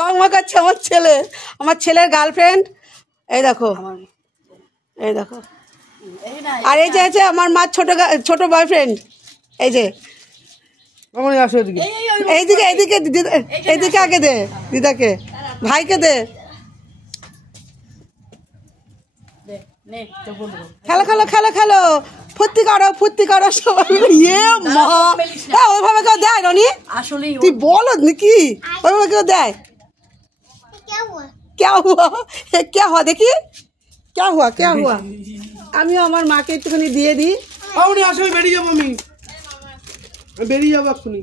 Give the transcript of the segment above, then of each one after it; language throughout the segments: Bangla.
রং মাখাচ্ছে আমার ছেলের গার্লফ্রেন্ড। এই দেখো এই দেখো, আর এই যে আছে আমার মার ছোট বয়ফ্রেন্ড। এই যে এইদিকে এইদিকে এইদিকে আগে দে দিদাকে, ভাইকে দে। খেলো খেলো খেলো খেলো, ফুর্তি করো সবাই। ইয়ে মা, ওইভাবে কেউ দেয় রনি? আসলে তুই বলো নাকি ওইভাবে কেউ দেয়? क्या हुआ দেখি, क्या हुआ? আমিও আমার মাকে একটুখানি দিয়ে দিই। বেরিয়ে যাবো এক্ষুনি,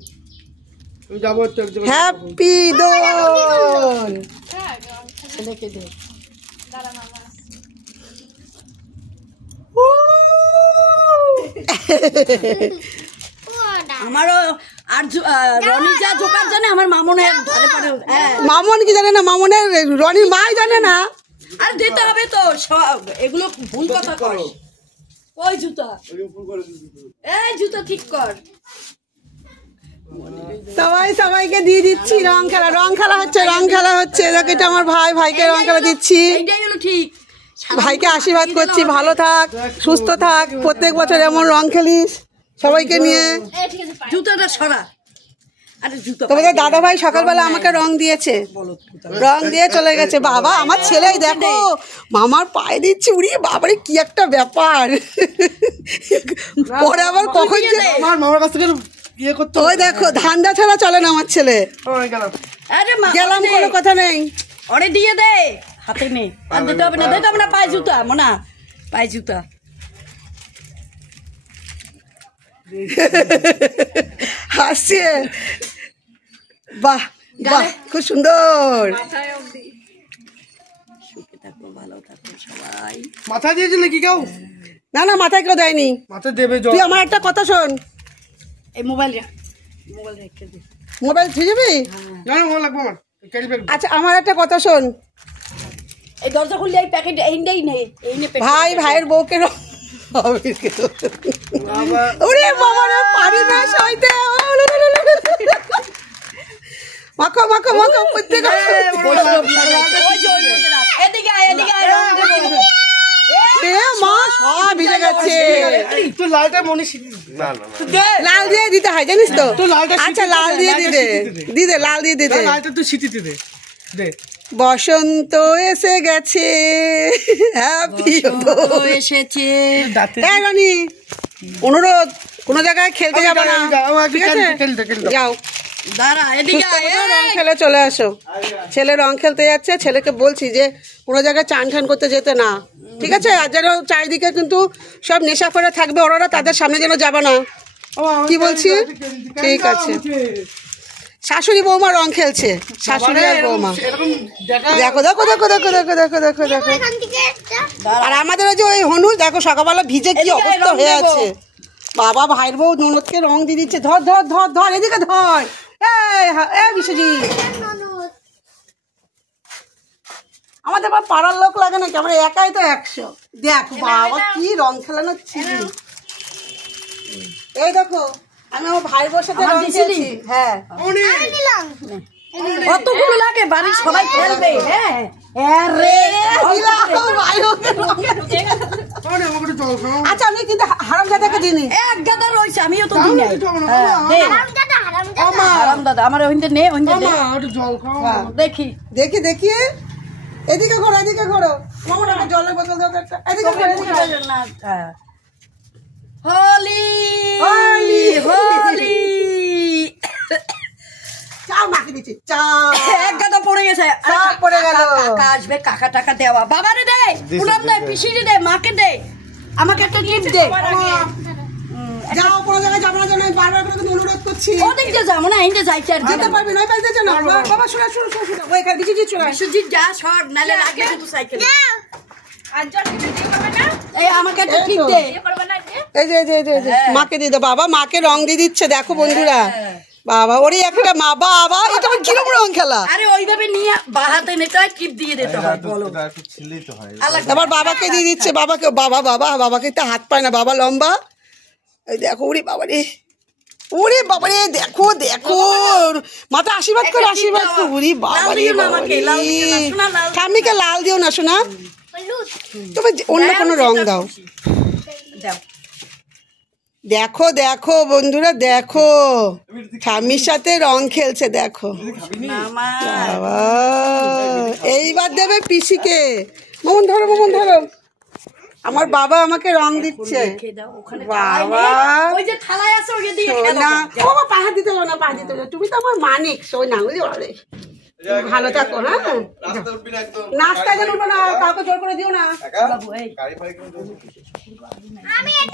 যাবো একটু। হ্যাপি দোল। ছেলেকে দে। আমারও আর রনি যা জোকার জানে আমার মামনের ধরে পড়ে। মামন কি জানে না? মামনের রনির মাই জানে না। আর দিতে হবে তো সব, এগুলো ভুল কথা কর। ওই জুতা, এই জুতা ঠিক কর। সবাইকে দিয়ে দিচ্ছি রং খেলা হচ্ছে। দেখো এটা আমার ভাইকে রং খেলা দিচ্ছি। এইটাই হলো ঠিক। ভাইকে আশীর্বাদ করছি, ভালো থাক, সুস্থ থাক, প্রত্যেক বছর এমন রং খেলিস সবাইকে নিয়ে। জুতাটা সরা। তোমাদের দাদা ভাই সকালবেলা আমাকে রং দিয়েছে, রং দিয়ে চলে গেছে। বাবা আমার ছেলে দেখো মামার পায়ে দিচ্ছি। উড়ি বাবারে কি একটা ব্যাপার। পরে আবার কখন মামার কাছ থেকে ইয়ে করতে, ওই দেখো ধান্দা ছাড়া চলে না আমার ছেলে। গেলাম, কোনো কথা নেই। ওরে দিয়ে দে, হাতে নে। আর দিতে হবে না, পায়ে জুতা মোনা, পায়ে জুতা। হাসছে, বাহ বাহ, খুব সুন্দর। ভালো থাকো সবাই। মাথা দিয়েছে নাকি কেউ? না মাথায় কেউ দেয়নি, মাথা দেবে। তুই আমার একটা কথা শোন। এই মোবাইল রেখে দে। মোবাইল ঠিক যাবি? আচ্ছা আমার একটা কথা শোন। এই দরজা খুললে এই প্যাকেট এইটাই নেই, এই নে ভাইয়ের বউকে ওরে বাবা রে, পারি না সইতে। মাখো প্রত্যেক মা সব ভিজে গেছে। লাল দিয়ে দিতে হয় জানিস তো? আচ্ছা লাল দিয়ে দিদে, লাল দিয়ে দিদে। বসন্ত এসে গেছে, হ্যাপি এসেছে। রানী অনুরোধ, কোনো জায়গায় খেলতে যাবো না, ঠিক আছে? যাও রং খেলে চলে আসো। ছেলে রং খেলতে যাচ্ছে, ছেলেকে বলছি যে কোনো জায়গায় চান করতে যেতে না, ঠিক আছে? আর যেন চারিদিকে কিন্তু সব নেশা করে থাকবে, ওরা তাদের সামনে যেন যাবে না, কি বলছি? ঠিক আছে। শাশুড়ি বৌমা রং খেলছে, শাশুড়ি আর বৌমা। দেখো দেখো দেখো দেখো দেখো দেখো দেখো দেখো। আর আমাদের ওই যে ওই হনু দেখো সকালবেলা ভিজে কি অবস্থা হয়ে আছে। বাবা ভাইয়ের বউ ননদকে রং দিয়ে দিচ্ছে। ধর ধর ধর ধর, এদিকে ধর। এই বিশ্বজিৎ, আমাদের পাড়ার লোক লাগে নাকি? আমরা একাই তো 100। দেখ বাবা কি রং খেলানো ছিল। এই দেখো আমি আমার ভাইয়ের বউর সাথে রং খেলছি। হ্যাঁ কতগুলো লাগে, বাড়ির সবাই খেলবে। হ্যাঁ আচ্ছা আমি কিন্তু হারামজাদাকে দিইনি। এক গাদা রয়েছে, আমিও তো দিই নাই। হারামজাদা আমার ওইতে নে, দেখি দেখি দেখি। এদিকে ঘোরো, এদিকে ঘোরো। মামার একটা জলের বোতল দাও একটা। এদিকে ঘোরো, এদিকে ঘোরো। হোলি হোলি হোলি। চাও মাকে দিচ্ছি, চাও। এক গাদা পড়ে গেছে, সব পড়ে গেল। কাকা আসবে, কাকা টাকা দেওয়া। বাবারে দে, পুনাম দে, পিসিরে দে, মাকে দে, আমাকে একটা টিপ দে। যাও, কোনো জায়গায় যাবো না, যেন আমি বারবার করে কিন্তু অনুরোধ করছি। ওদিক দিয়ে যাবো না, ইন্দে যাইতে আর যেতে পারবি নয়, পাইতে না। বাবা শোনা শোনা শোনা, ওই এখানে বিশ্বজিৎ চলে। বিশ্বজিৎ যা সর, নালে লাগে কিন্তু সাইকেল। এই আমাকে একটা টিপ দে। এই যে মাকে দিয়ে দে। বাবা মাকে রং দিয়ে দিচ্ছে, দেখো বন্ধুরা। বাবা ওরে একটা মা, বাবা এটা কিরকম রং খেলা। আরে ওইভাবে নিয়ে বাহাতে নিতে হয়, টিপ দিয়ে দিতে হয়। বলো আবার বাবাকে দিয়ে দিচ্ছে। বাবাকে বাবাকে তো হাত পায় না, বাবা লম্বা। এই দেখো ওরে বাবা রে, ওরে বাবারে দেখো দেখো মাথা আশীর্বাদ করো আশীর্বাদ করো ওরে বাবারে ঠাম্মিকে লাল দিও না শোনা তুমি অন্য কোনো রং দাও দাও দেখো দেখো বন্ধুরা দেখো ঠাম্মির সাথে রং খেলছে দেখো মামা বাবা এইবার দেবে পিসিকে মোমন ধরো আমার বাবা আমাকে রং দিচ্ছে খেয়ে দাও ওখানে বাবা ওই যে থালায় আছে ওই দিয়ে খেলো সোনা বাবা পাহা দিতে না পাহা দিতে তুমি তো আমার মানিক সোনা বুঝলি বাবারে ভালো থাকো হ্যাঁ নাস্তা যেন উঠো না কাউকে জোর করে দিও না বাবু এই